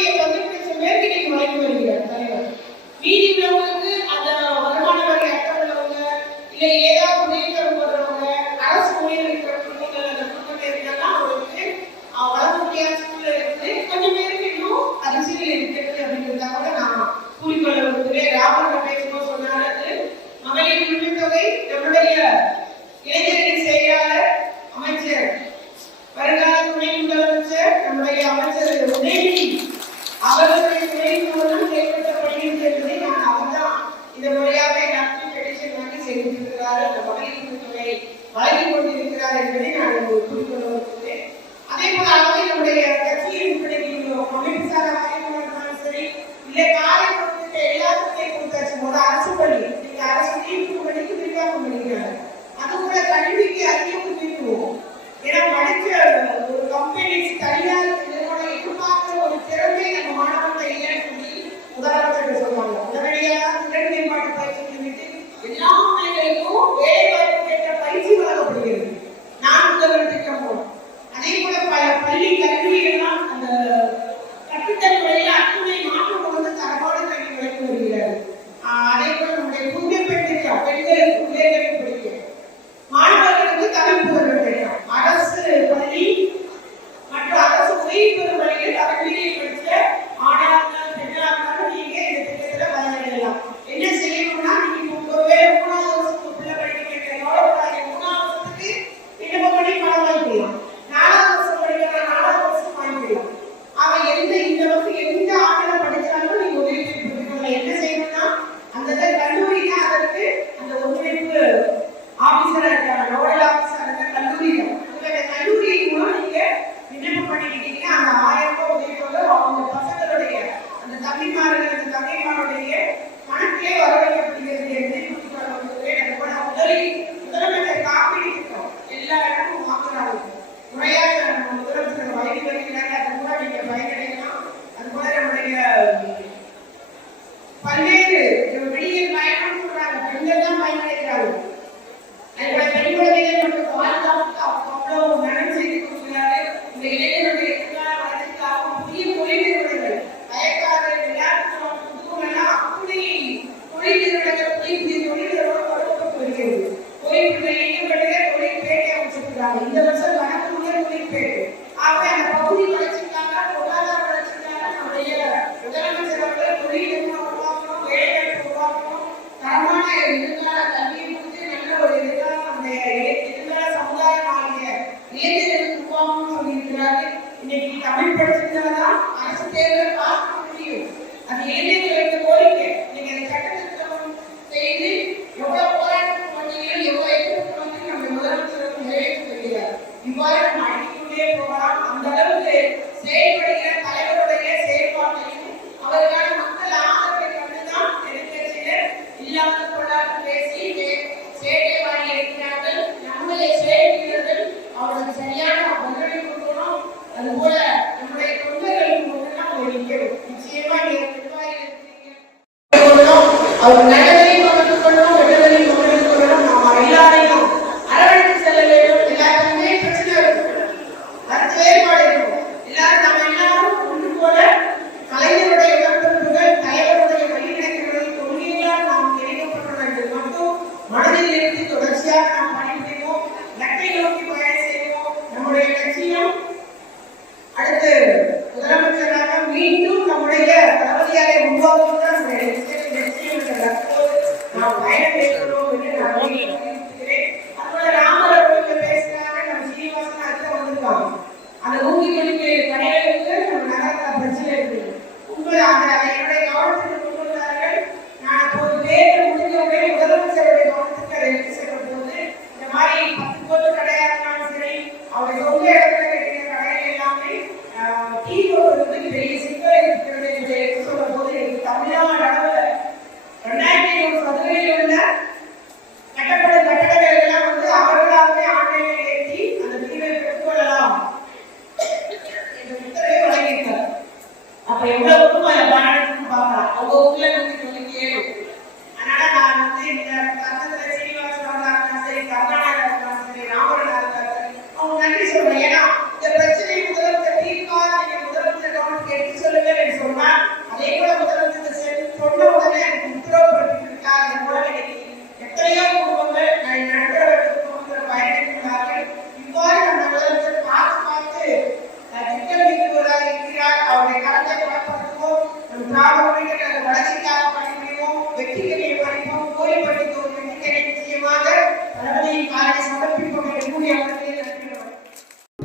அதுல ஒரு கோடியே பதினெட்டு வழங்கி வருகிறார் தலைவர். மீதி உள்ளவங்களுக்கு அந்த வருமான வரி ஏதாவது உதவிக்கரம் போடுறவங்க அரசு ஊழியர் இருக்கிற குடும்பங்கள் அந்த குடும்பத்தில் இருந்தாலும் அவங்களுக்கு அஹ், முடியாத சூழ்நிலை இருக்குது கொஞ்சம் பேருக்கு இன்னும் அரசியல் இருக்கிறது அப்படிங்கிறத கூட நான் கூறிக்கொள்ள விரும்புகிறேன். ராமன் பேசும்போது சொன்னாரு மகளிர் உரிமை தொகை நம்முடைய அவர்களுடைய மூலம் நான் அவர்தான் இந்த முறையாக டாக்டர் பெட்டிஷன் வாங்கி செய்திருக்கிறார் அந்த மகளிர் துறை வழங்கிக் கொண்டிருக்கிறார் என்பதை நான் குறிப்பிட வருகிறேன் அதே போல அவை நம்முடைய கட்சியின் அமைப்பு சரி இல்லை காலை கொடுத்துட்டு எல்லாத்துக்கும் கொடுத்தாச்சு முதல் அரசு பள்ளி நீங்க அரசு தீர்ப்பு பண்ணிக்கிறாங்க அது கூட கல்விக்கு அதிகம் தீர்ப்புவோம் ஏன்னா படிச்ச అన్ని తెలిసిందా అసలు அவர் நல்லதையும் பகிர்ந்து கொள்ளணும் கெட்டதையும் பகிர்ந்து கொள்ளணும் நாம் எல்லாரையும் அரவணைத்து செல்ல வேண்டும். எல்லாருக்குமே பிரச்சனை இருக்கும். கருத்து வேறுபாடு இருக்கும். எல்லாரும் நம்ம எல்லாரும் ஒன்று போல கலைஞருடைய உடன்பிறப்புகள் தலைவருடைய வழிநடத்துகளை கொள்கைகளால் நாம் இணைக்கப்பட வேண்டும். மட்டும் மனதில் இருந்து தொடர்ச்சியாக நாம் பணிபுரிவோம். இலக்கை நோக்கி பயணம் செய்வோம். நம்முடைய லட்சியம் அடுத்து முதலமைச்சராக மீண்டும் நம்முடைய தளபதியாரை உருவாக்குவதற்கு இந்த முத்திரையை வழங்கியிருக்காரு அப்ப எவ்வளவு பார்க்கலாம் அவங்க ஊர்ல இருந்து